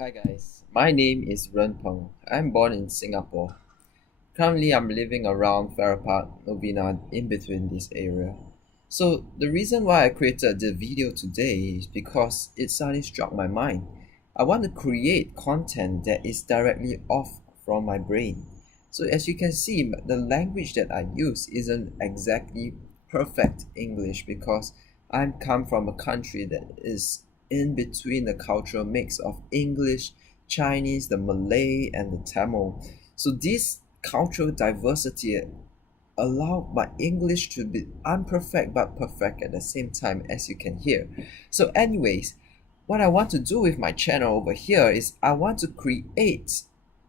Hi guys, my name is Ren Peng. I'm born in Singapore. Currently, I'm living around Farrer Park, Novena, in between this area. So, the reason why I created the video today is because it suddenly struck my mind. I want to create content that is directly off from my brain. So, as you can see, the language that I use isn't exactly perfect English because I come from a country that is in between the cultural mix of English, Chinese, the Malay, and the Tamil. So, this cultural diversity allow my English to be unperfect but perfect at the same time, as you can hear. So anyways, what I want to do with my channel over here is I want to create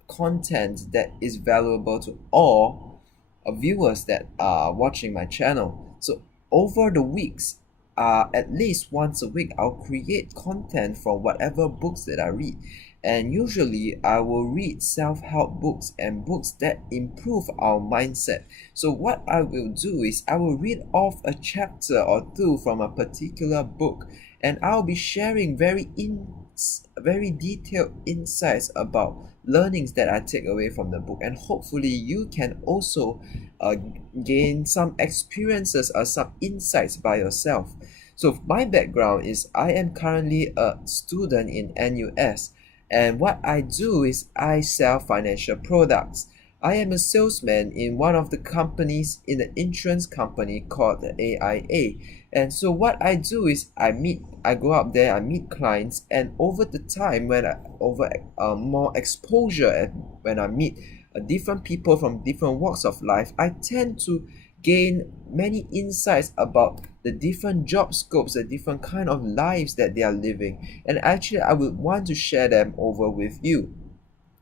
content that is valuable to all viewers that are watching my channel. So over the weeks, at least once a week, I'll create content from whatever books that I read. And usually, I will read self help books and books that improve our mindset. So, what I will do is I will read off a chapter or two from a particular book, and I'll be sharing very detailed insights about learnings that I take away from the book, and hopefully you can also uh, gain some experiences or some insights by yourself. So my background is I am currently a student in NUS, and what I do is I sell financial products. I am a salesman in one of the companies in the insurance company called the AIA. And so what I do is I go up there, I meet clients, and over the time when I over more exposure and when I meet different people from different walks of life, I tend to gain many insights about the different job scopes, the different kind of lives that they are living. And actually, I would want to share them over with you.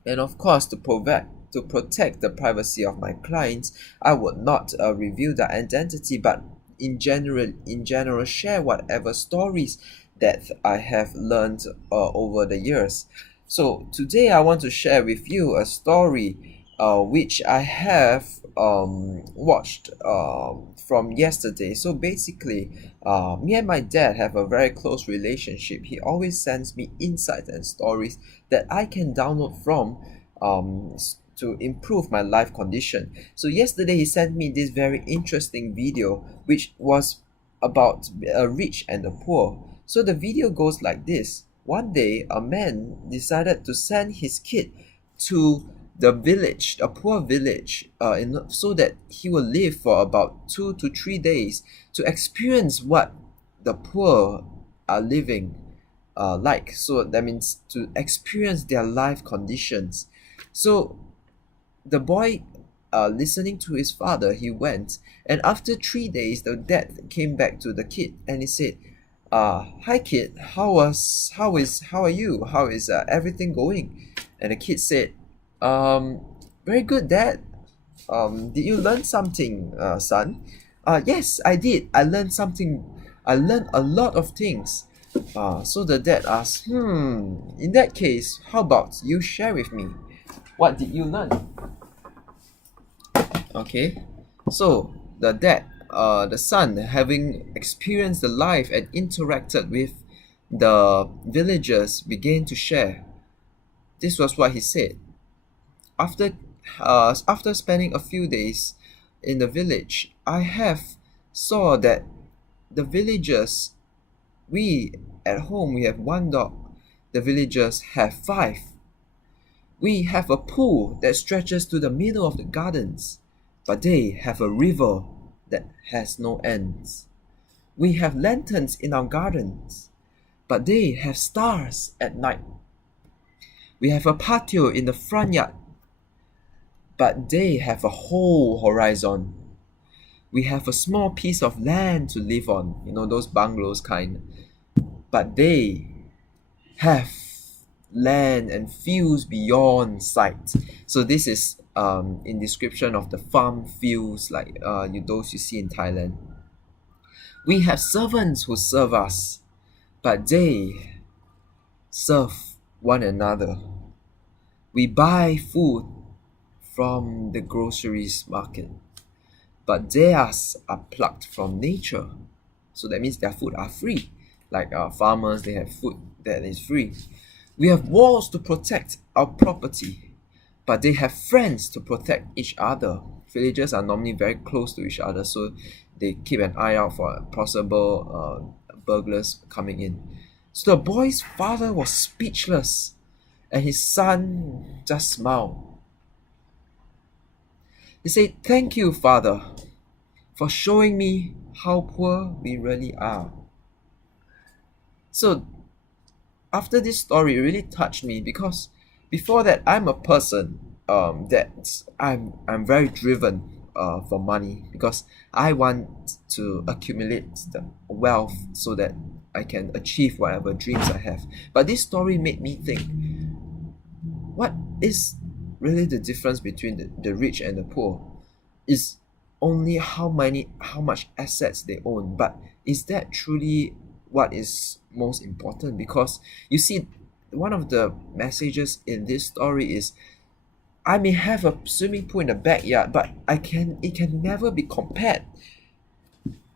And of course, to protect the privacy of my clients, I would not reveal their identity, but in general, share whatever stories that I have learned over the years. So today, I want to share with you a story which I have watched from yesterday. So basically, me and my dad have a very close relationship. He always sends me insights and stories that I can download from to improve my life condition. So yesterday he sent me this very interesting video which was about a rich and the poor. So the video goes like this. One day a man decided to send his kid to the village, a poor village, so that he will live for about 2 to 3 days to experience what the poor are living like. So that means to experience their life conditions. So the boy, listening to his father, he went, and after 3 days, the dad came back to the kid and he said, "Hi kid, how are you? How is everything going?" And the kid said, "Very good, dad. Did you learn something, son?" Yes, I did. I learned something. I learned a lot of things." So the dad asked, in that case, how about you share with me? What did you learn? Okay, so the son, having experienced the life and interacted with the villagers, began to share. This was what he said. After spending a few days in the village, I have saw that the villagers, we at home we have one dog. The villagers have five. We have a pool that stretches to the middle of the gardens, but they have a river that has no ends. We have lanterns in our gardens, but they have stars at night. We have a patio in the front yard, but they have a whole horizon. We have a small piece of land to live on, those bungalows kind, but they have land and fields beyond sight. So this is in description of the farm fields like those you see in Thailand. We have servants who serve us, but they serve one another. We buy food from the groceries market, but theirs are plucked from nature. So that means their food are free. Like farmers, they have food that is free. We have walls to protect our property, but they have friends to protect each other. Villagers are normally very close to each other, so they keep an eye out for possible burglars coming in. So the boy's father was speechless, and his son just smiled. He said, "Thank you, father, for showing me how poor we really are." So after this story, it really touched me because before that, I'm a person that I'm very driven for money because I want to accumulate the wealth so that I can achieve whatever dreams I have. But this story made me think, what is really the difference between the rich and the poor? Is only how much assets they own, but is that truly what is most important? Because you see, one of the messages in this story is, I may have a swimming pool in the backyard, but it can never be compared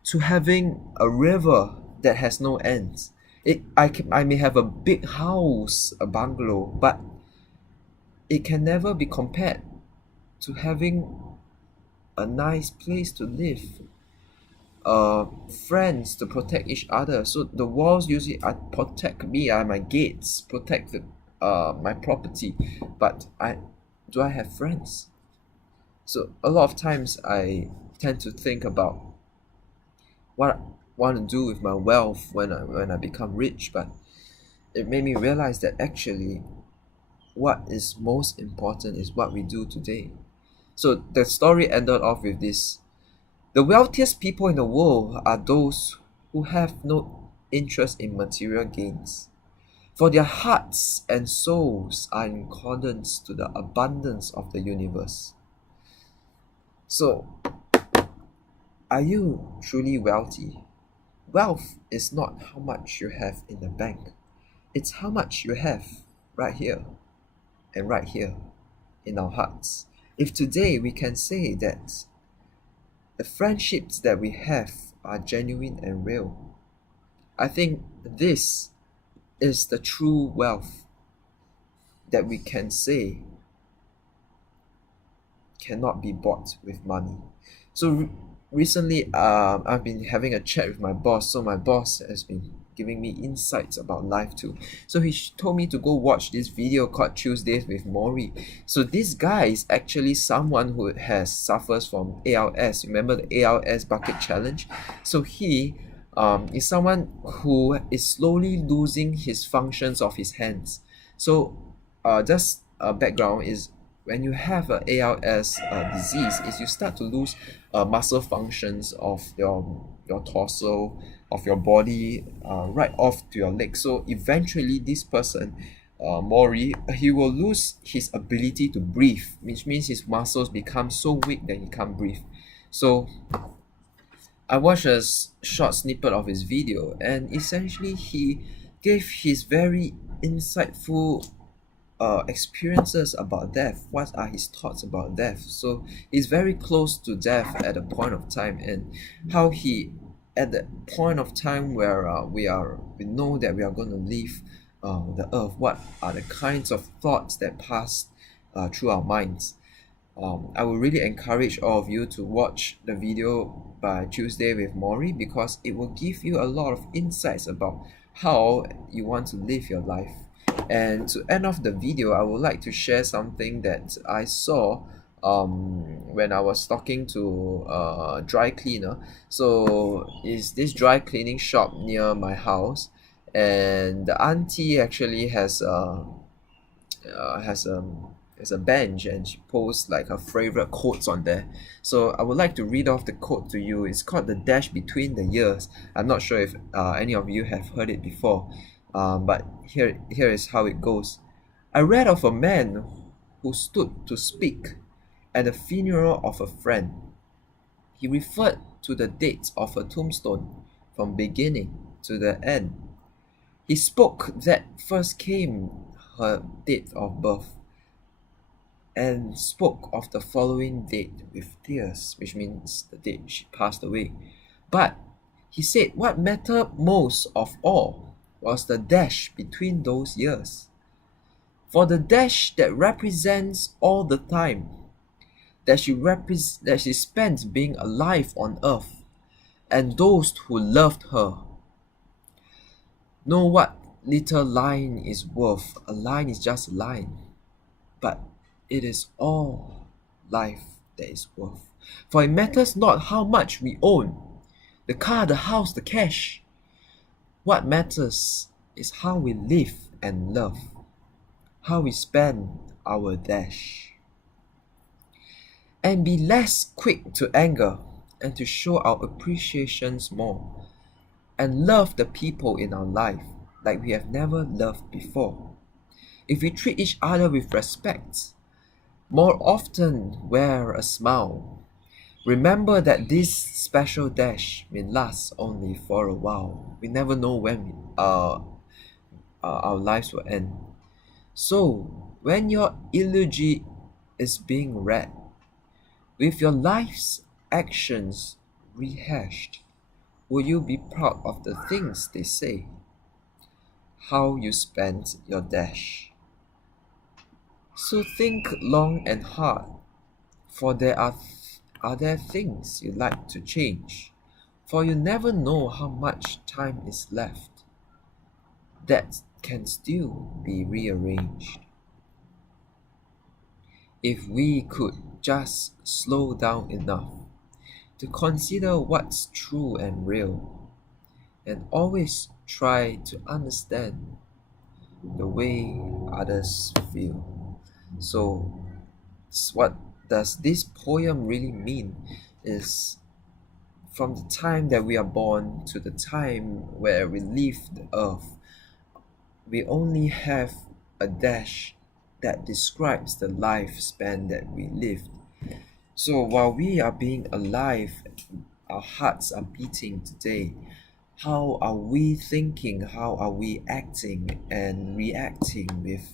to having a river that has no ends. I may have a big house, a bungalow, but it can never be compared to having a nice place to live, friends to protect each other. So the walls usually are protect me, are my gates, protect my property, but I have friends? So a lot of times I tend to think about what I want to do with my wealth when I become rich, but it made me realize that actually what is most important is what we do today. So the story ended off with this: the wealthiest people in the world are those who have no interest in material gains, for their hearts and souls are in accordance to the abundance of the universe. So, are you truly wealthy? Wealth is not how much you have in the bank, it's how much you have right here and right here in our hearts. If today we can say that the friendships that we have are genuine and real, I think this is the true wealth that we can say cannot be bought with money. So recently, I've been having a chat with my boss. So my boss has been giving me insights about life too. So he told me to go watch this video called Tuesdays with Maury. So this guy is actually someone who has suffers from ALS. Remember the ALS bucket challenge? So he is someone who is slowly losing his functions of his hands. So just a background is, when you have a ALS disease, is you start to lose muscle functions of your torso, of your body, right off to your legs. So eventually, this person, Maury, he will lose his ability to breathe, which means his muscles become so weak that he can't breathe. So I watched a short snippet of his video, and essentially he gave his very insightful experiences about death. What are his thoughts about death? So he's very close to death at a point of time, and how he, at the point of time where we know that we are going to leave the earth, what are the kinds of thoughts that pass through our minds. I would really encourage all of you to watch the video by Tuesday with Maury, because it will give you a lot of insights about how you want to live your life. And to end off the video, I would like to share something that I saw when I was talking to a dry cleaner. So is this dry cleaning shop near my house, and the auntie actually has a bench, and she posts like her favorite quotes on there. So I would like to read off the quote to you. It's called "The Dash Between the Years." I'm not sure if any of you have heard it before, but here is how it goes. I read of a man who stood to speak at the funeral of a friend. He referred to the dates of her tombstone from beginning to the end. He spoke that first came her date of birth, and spoke of the following date with tears, which means the date she passed away. But he said what mattered most of all was the dash between those years. For the dash that represents all the time that she spent being alive on earth, and those who loved her. Know what little line is worth. A line is just a line, but it is all life that is worth. For it matters not how much we own, the car, the house, the cash. What matters is how we live and love, how we spend our dash. And be less quick to anger and to show our appreciations more, and love the people in our life like we have never loved before. If we treat each other with respect, more often wear a smile. Remember that this special dash may last only for a while. We never know when our lives will end. So, when your eulogy is being read, with your life's actions rehashed, will you be proud of the things they say? How you spent your dash? So think long and hard, for are there things you like to change? For you never know how much time is left that can still be rearranged. If we could just slow down enough to consider what's true and real, and always try to understand the way others feel. So, what does this poem really mean is from the time that we are born to the time where we leave the earth, we only have a dash that describes the lifespan that we lived. So while we are being alive, our hearts are beating today. How are we thinking? How are we acting and reacting with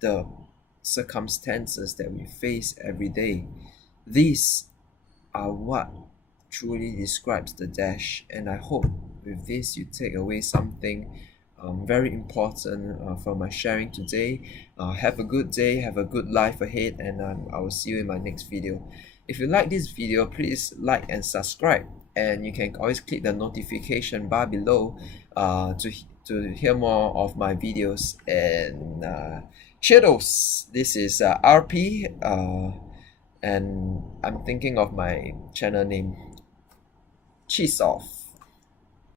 the circumstances that we face every day? These are what truly describes the dash, and I hope with this you take away something very important from my sharing today. Have a good day, have a good life ahead, and I will see you in my next video. If you like this video, please like and subscribe, and you can always click the notification bar below to hear more of my videos. And cheers! This is RP, and I'm thinking of my channel name. Cheese off.